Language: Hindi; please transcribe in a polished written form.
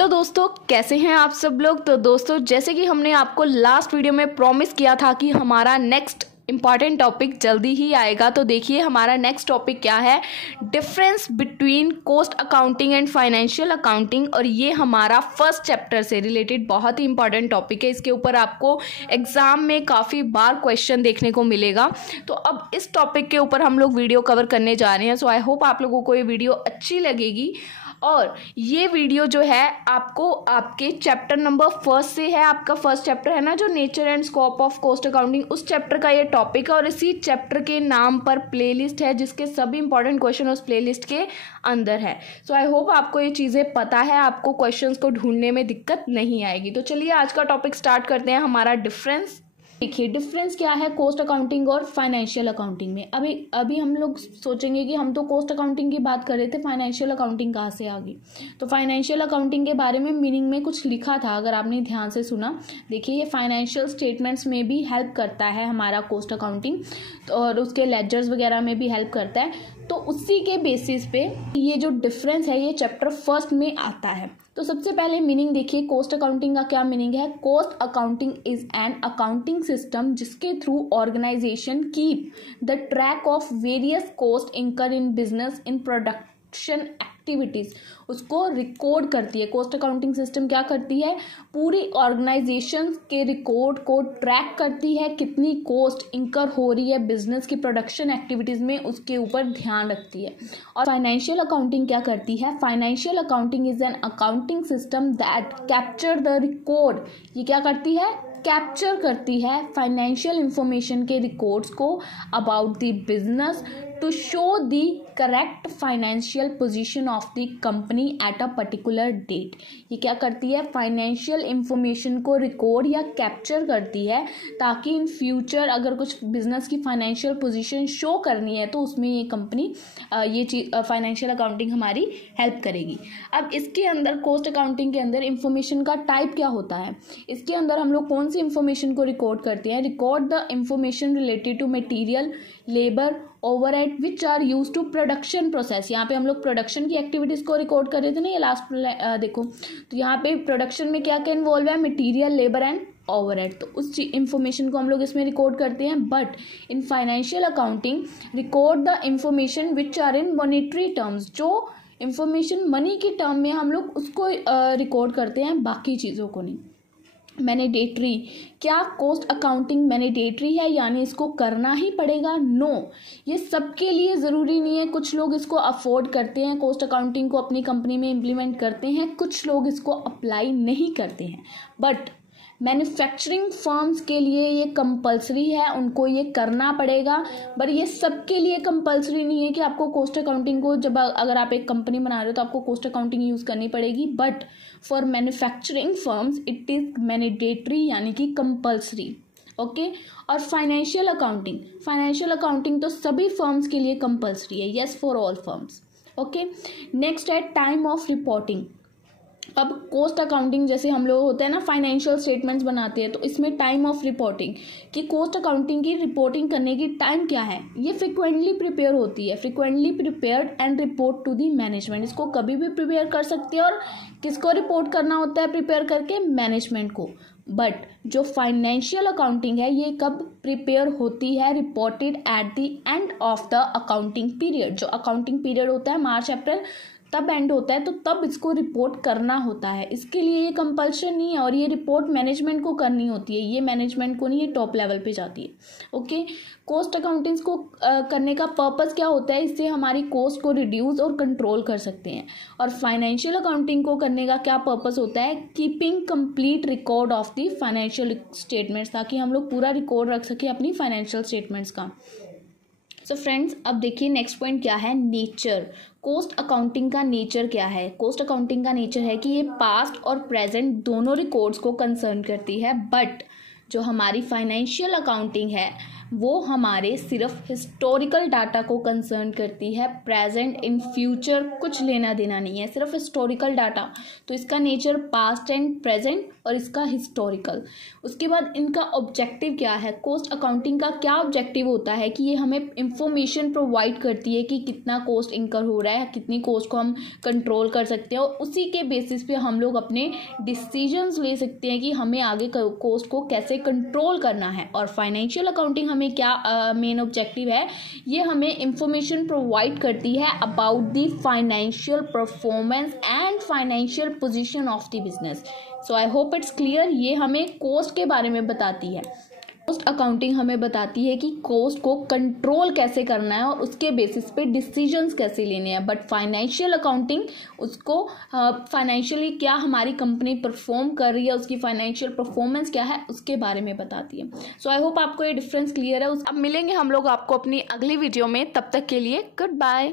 हेलो दोस्तों, कैसे हैं आप सब लोग। तो दोस्तों, जैसे कि हमने आपको लास्ट वीडियो में प्रॉमिस किया था कि हमारा नेक्स्ट इम्पॉर्टेंट टॉपिक जल्दी ही आएगा। तो देखिए हमारा नेक्स्ट टॉपिक क्या है, difference between cost accounting and financial accounting. और ये हमारा फर्स्ट चैप्टर से रिलेटेड बहुत ही इंपॉर्टेंट टॉपिक है। इसके ऊपर आपको एग्जाम में काफ़ी बार क्वेश्चन देखने को मिलेगा। तो अब इस टॉपिक के ऊपर हम लोग वीडियो कवर करने जा रहे हैं। सो आई होप आप लोगों को ये वीडियो अच्छी लगेगी। और ये वीडियो जो है आपको आपके चैप्टर नंबर फर्स्ट से है, आपका फर्स्ट चैप्टर है ना जो nature and scope of cost accounting, उस चैप्टर का ये टॉपिक है। और इसी चैप्टर के नाम पर प्लेलिस्ट है जिसके सभी इंपॉर्टेंट क्वेश्चन उस प्लेलिस्ट के अंदर है। सो आई होप आपको ये चीज़ें पता है, आपको क्वेश्चंस को ढूंढने में दिक्कत नहीं आएगी। तो चलिए आज का टॉपिक स्टार्ट करते हैं। हमारा डिफरेंस देखिए, डिफरेंस क्या है कॉस्ट अकाउंटिंग और फाइनेंशियल अकाउंटिंग में। अभी हम लोग सोचेंगे कि हम तो कॉस्ट अकाउंटिंग की बात कर रहे थे, फाइनेंशियल अकाउंटिंग कहाँ से आ गई। तो फाइनेंशियल अकाउंटिंग के बारे में मीनिंग में कुछ लिखा था, अगर आपने ध्यान से सुना। देखिए, ये फाइनेंशियल स्टेटमेंट्स में भी हेल्प करता है हमारा कॉस्ट अकाउंटिंग, और उसके लेजर्स वगैरह में भी हेल्प करता है। तो उसी के बेसिस पे ये जो डिफरेंस है ये चैप्टर फर्स्ट में आता है। तो सबसे पहले मीनिंग देखिए, कॉस्ट अकाउंटिंग का क्या मीनिंग है। Cost accounting is an accounting system जिसके through organisation keep the track of various cost incur in business in production activities, उसको रिकॉर्ड करती है। कॉस्ट अकाउंटिंग सिस्टम क्या करती है, पूरी ऑर्गेनाइजेशन के रिकॉर्ड को ट्रैक करती है, कितनी कॉस्ट इंकर हो रही है बिजनेस की प्रोडक्शन एक्टिविटीज में, उसके ऊपर ध्यान रखती है। और फाइनेंशियल अकाउंटिंग क्या करती है, financial accounting is an accounting system that capture the record, ये क्या करती है, कैप्चर करती है फाइनेंशियल इंफॉर्मेशन के रिकॉर्ड्स को about the business to show the correct financial position of the company at a particular date. ये क्या करती है, फाइनेंशियल इंफॉर्मेशन को रिकॉर्ड या कैप्चर करती है ताकि इन फ्यूचर अगर कुछ बिजनेस की फाइनेंशियल पोजीशन शो करनी है तो उसमें ये कंपनी ये चीज फाइनेंशियल अकाउंटिंग हमारी हेल्प करेगी। अब इसके अंदर कॉस्ट अकाउंटिंग के अंदर इंफॉर्मेशन का टाइप क्या होता है, इसके अंदर हम लोग कौन सी इंफॉर्मेशन को रिकॉर्ड करते हैं, record the information related to material, labour, overhead which are use to production process. यहाँ पे हम लोग प्रोडक्शन की एक्टिविटीज को रिकॉर्ड कर रहे थे ना, ये लास्ट देखो। तो यहाँ पे प्रोडक्शन में क्या क्या इन्वॉल्व है, मटेरियल, लेबर एंड ओवरहेड। तो उस इंफॉर्मेशन को हम लोग इसमें रिकॉर्ड करते हैं। But in financial accounting record the information which are in monetary terms, जो इंफॉर्मेशन मनी की टर्म में हम लोग उसको रिकॉर्ड करते हैं, बाकी चीज़ों को नहीं। मैंडेटरी, क्या कॉस्ट अकाउंटिंग मैंडेटरी है, यानी इसको करना ही पड़ेगा? नो, ये सबके लिए ज़रूरी नहीं है। कुछ लोग इसको अफोर्ड करते हैं, कॉस्ट अकाउंटिंग को अपनी कंपनी में इम्प्लीमेंट करते हैं, कुछ लोग इसको अप्लाई नहीं करते हैं। बट मैन्युफैक्चरिंग फर्म्स के लिए ये कंपलसरी है, उनको ये करना पड़ेगा। बट ये सबके लिए कंपलसरी नहीं है कि आपको कॉस्ट अकाउंटिंग को, जब अगर आप एक कंपनी बना रहे हो तो आपको कॉस्ट अकाउंटिंग यूज़ करनी पड़ेगी। But for manufacturing firms it is mandatory, यानी कि कंपलसरी। ओके। और फाइनेंशियल अकाउंटिंग तो सभी फर्म्स के लिए कंपलसरी है, yes for all firms. Okay. Next है टाइम ऑफ रिपोर्टिंग। अब कॉस्ट अकाउंटिंग जैसे हम लोग होते हैं ना, फाइनेंशियल स्टेटमेंट्स बनाते हैं, तो इसमें टाइम ऑफ रिपोर्टिंग कि कॉस्ट अकाउंटिंग की रिपोर्टिंग करने की टाइम क्या है, ये फ्रिक्वेंटली प्रिपेयर होती है, frequently prepared and report to the management. इसको कभी भी प्रिपेयर कर सकते हैं, और किसको रिपोर्ट करना होता है प्रिपेयर करके, मैनेजमेंट को। बट जो फाइनेंशियल अकाउंटिंग है ये कब प्रिपेयर होती है, reported at the end of the accounting period. जो अकाउंटिंग पीरियड होता है मार्च अप्रैल तब एंड होता है, तो तब इसको रिपोर्ट करना होता है। इसके लिए ये कंपल्शन नहीं है, और ये रिपोर्ट मैनेजमेंट को करनी होती है, ये मैनेजमेंट को नहीं, ये टॉप लेवल पे जाती है। ओके। कॉस्ट अकाउंटिंग को करने का पर्पस क्या होता है, इससे हमारी कॉस्ट को रिड्यूस और कंट्रोल कर सकते हैं। और फाइनेंशियल अकाउंटिंग को करने का क्या पर्पस होता है, keeping complete record of the financial statements, ताकि हम लोग पूरा रिकॉर्ड रख सके अपनी फाइनेंशियल स्टेटमेंट्स का। सो फ्रेंड्स, अब देखिए नेक्स्ट पॉइंट क्या है, नेचर। कॉस्ट अकाउंटिंग का नेचर क्या है, कॉस्ट अकाउंटिंग का नेचर है कि ये पास्ट और प्रेजेंट दोनों रिकॉर्ड्स को कंसर्न करती है। बट जो हमारी फाइनेंशियल अकाउंटिंग है वो हमारे सिर्फ हिस्टोरिकल डाटा को कंसर्न करती है, प्रेजेंट इन फ्यूचर कुछ लेना देना नहीं है, सिर्फ हिस्टोरिकल डाटा। तो इसका नेचर पास्ट एंड प्रेजेंट और इसका हिस्टोरिकल। उसके बाद इनका ऑब्जेक्टिव क्या है, कॉस्ट अकाउंटिंग का क्या ऑब्जेक्टिव होता है कि ये हमें इंफॉर्मेशन प्रोवाइड करती है कि कितना कॉस्ट इंकर हो रहा है, कितनी कॉस्ट को हम कंट्रोल कर सकते हैं और उसी के बेसिस पे हम लोग अपने डिसीजंस ले सकते हैं कि हमें आगे कॉस्ट को कैसे कंट्रोल करना है। और फाइनेंशियल अकाउंटिंग हमें क्या मेन ऑब्जेक्टिव है, ये हमें इंफॉर्मेशन प्रोवाइड करती है about the financial performance and financial position of the business. So I hope it's clear. ये हमें कॉस्ट के बारे में बताती है। कॉस्ट अकाउंटिंग हमें बताती है कि कॉस्ट को कंट्रोल कैसे करना है और उसके बेसिस पे डिसीजंस कैसे लेने हैं। बट फाइनेंशियल अकाउंटिंग उसको फाइनेंशियली क्या हमारी कंपनी परफॉर्म कर रही है, उसकी फाइनेंशियल परफॉर्मेंस क्या है, उसके बारे में बताती है। सो आई होप आपको ये डिफरेंस क्लियर है। अब मिलेंगे हम लोग आपको अपनी अगली वीडियो में, तब तक के लिए गुड बाय।